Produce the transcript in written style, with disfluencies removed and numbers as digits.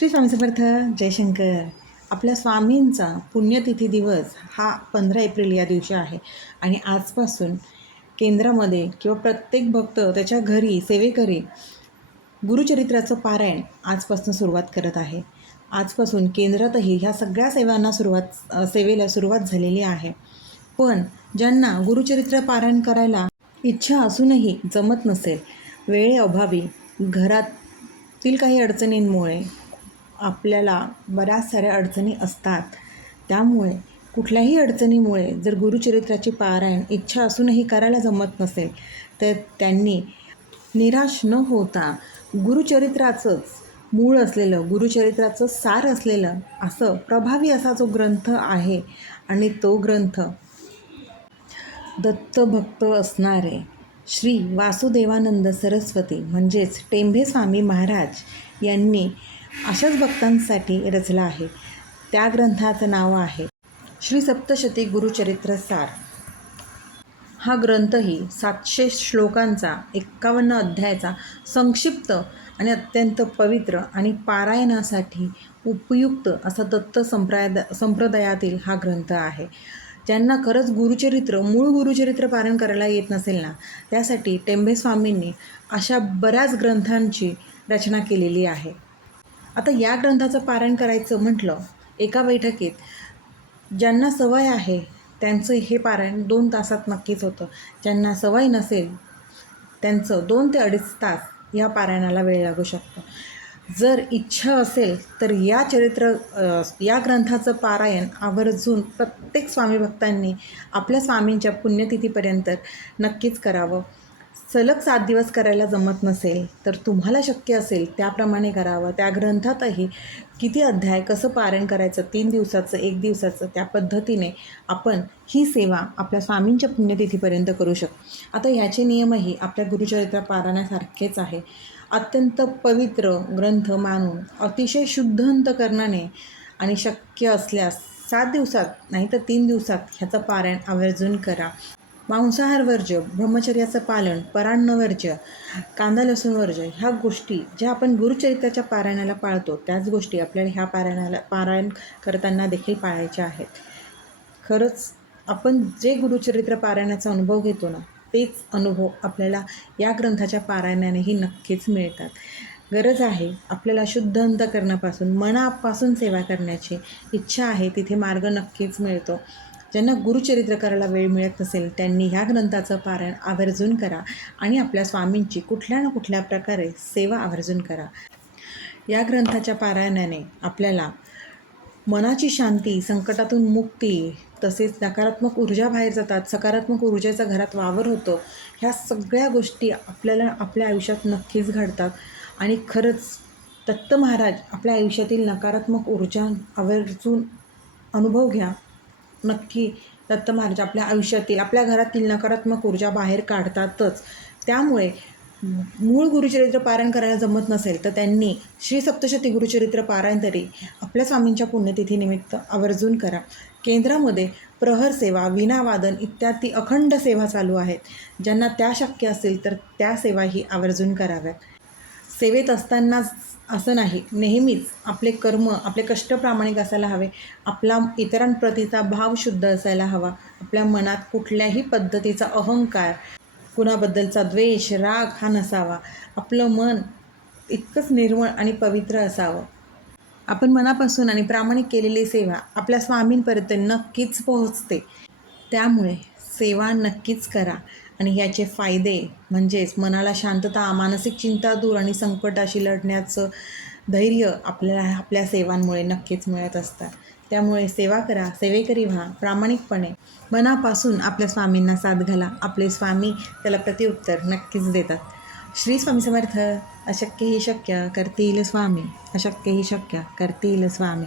श्री स्वामी समर्थ. जयशंकर. आपल्या स्वामींचा पुण्यतिथी दिवस हा 15 एप्रिल या दिवशी आहे आणि आजपासून केंद्रामध्ये किंवा प्रत्येक भक्त त्याच्या घरी सेवेकरी गुरुचरित्राचं पारायण आजपासून सुरुवात करत आहे. आजपासून केंद्रातही ह्या सगळ्या सेवेला सुरुवात झालेली आहे. पण ज्यांना गुरुचरित्र पारायण करायला इच्छा असूनही जमत नसेल, वेळेअभावी घरातील काही अडचणींमुळे आपल्याला बऱ्याच साऱ्या अडचणी असतात. त्यामुळे कुठल्याही अडचणीमुळे जर गुरुचरित्राची पारायण इच्छा असूनही करायला जमत नसेल तर त्यांनी निराश न होता गुरुचरित्राचंच मूळ असलेलं, गुरुचरित्राचं सार असलेलं असं प्रभावी असा जो ग्रंथ आहे आणि तो ग्रंथ दत्तभक्त असणारे श्री वासुदेवानंद सरस्वती म्हणजेच टेंभे स्वामी महाराज यांनी अशाच भक्तांसाठी रचला आहे. त्या ग्रंथाचं नाव आहे श्री सप्तशती गुरुचरित्र सार. हा ग्रंथही 700 श्लोकांचा, 51 अध्यायाचा, संक्षिप्त आणि अत्यंत पवित्र आणि पारायणासाठी उपयुक्त असा दत्त संप्रदायातील हा ग्रंथ आहे. ज्यांना खरंच मूळ गुरुचरित्र पारायण करायला येत नसेल ना, त्यासाठी टेंभे स्वामींनी अशा बऱ्याच ग्रंथांची रचना केलेली आहे. आता या ग्रंथाचं पारायण करायचं म्हटलं एका बैठकीत, ज्यांना सवय आहे त्यांचं हे पारायण 2 तासात नक्कीच होतं. ज्यांना सवय नसेल त्यांचं 2 ते 2.5 तास या पारायणाला वेळ लागू शकतो. जर इच्छा असेल तर या ग्रंथाचं पारायण आवर्जून प्रत्येक स्वामी भक्तांनी आपल्या स्वामींच्या पुण्यतिथीपर्यंत नक्कीच करावं. सलग 7 दिवस करायला जमत नसेल तर तुम्हाला शक्य असेल त्याप्रमाणे करावं. त्या ग्रंथातही किती अध्याय, कसं पारायण करायचं, 3 दिवसाचं, 1 दिवसाचं, त्या पद्धतीने आपण ही सेवा आपल्या स्वामींच्या पुण्यतिथीपर्यंत करू शकतो. आता ह्याचे नियमही आपल्या गुरुचरित्र पारायणासारखेच आहे. अत्यंत पवित्र ग्रंथ मानून अतिशय शुद्ध अंतकरणाने आणि शक्य असल्यास 7 दिवसात नाही तर 3 दिवसात ह्याचं पारायण आवर्जून करा. मांसाहार वर्ज्य, ब्रह्मचर्याचं पालन, परान्न वर्ज्य, कांदा लसूण वर्ज्य, ह्या गोष्टी ज्या आपण गुरुचरित्राच्या पारायणाला पाळतो त्याच गोष्टी आपल्याला ह्या पारायण करताना देखील पाळायच्या आहेत. खरंच आपण जे गुरुचरित्र पारायणाचा अनुभव घेतो ना, तेच अनुभव आपल्याला या ग्रंथाच्या पारायणानेही नक्कीच मिळतात. गरज आहे आपल्याला शुद्ध अंतकरणापासून, मनापासून सेवा करण्याची इच्छा आहे, तिथे मार्ग नक्कीच मिळतो. ज्यांना गुरुचरित्र करायला वेळ मिळत नसेल त्यांनी ह्या ग्रंथाचं पारायण आवर्जून करा आणि आपल्या स्वामींची कुठल्या ना कुठल्या प्रकारे सेवा आवर्जून करा. या ग्रंथाच्या पारायणाने आपल्याला मनाची शांती, संकटातून मुक्ती, तसेच नकारात्मक ऊर्जा बाहेर जातात, सकारात्मक ऊर्जेचा घरात वावर होतो. ह्या सगळ्या गोष्टी आपल्याला आपल्या आयुष्यात नक्कीच घडतात आणि खरंच दत्त महाराज आपल्या आयुष्यातील नकारात्मक ऊर्जा आवर्जून अनुभव घ्या. नक्की दत्त महाराज आपल्या आयुष्यातील, आपल्या घरातील नकारात्मक ऊर्जा बाहेर काढतातच. त्यामुळे मूळ गुरुचरित्र पारायण करायला जमत नसेल तर त्यांनी श्री सप्तशती गुरुचरित्र पारायण तरी आपल्या स्वामींच्या पुण्यतिथीनिमित्त आवर्जून करा. केंद्रामध्ये प्रहर सेवा, वीणावादन इत्यादी अखंड सेवा चालू आहेत. ज्यांना त्या शक्य असेल तर त्या सेवाही आवर्जून कराव्यात. सेवेत असतानाच असं नाही, नेहमीच आपले कर्म, आपले कष्ट प्रामाणिक असायला हवे. आपला इतरांप्रतीचा भाव शुद्ध असायला हवा. आपल्या मनात कुठल्याही पद्धतीचा अहंकार, कुणाबद्दलचा द्वेष, राग हा नसावा. आपलं मन इतकंच निर्मळ आणि पवित्र असावं. आपण मनापासून आणि प्रामाणिक केलेली सेवा आपल्या स्वामींपर्यंत नक्कीच पोहोचते. त्यामुळे सेवा नक्कीच करा आणि याचे फायदे म्हणजेच मनाला शांतता, मानसिक चिंता दूर आणि संकटाशी लढण्याचं धैर्य आपल्याला आपल्या सेवांमुळे नक्कीच मिळत असतात. त्यामुळे सेवा करा, सेवेकरी व्हा, प्रामाणिकपणे मनापासून आपल्या स्वामींना साथ घाला. आपले स्वामी त्याला प्रत्युत्तर नक्कीच देतात. श्री स्वामी समर्थ. अशक्य ही शक्य करतील स्वामी, अशक्य ही शक्य करतील स्वामी.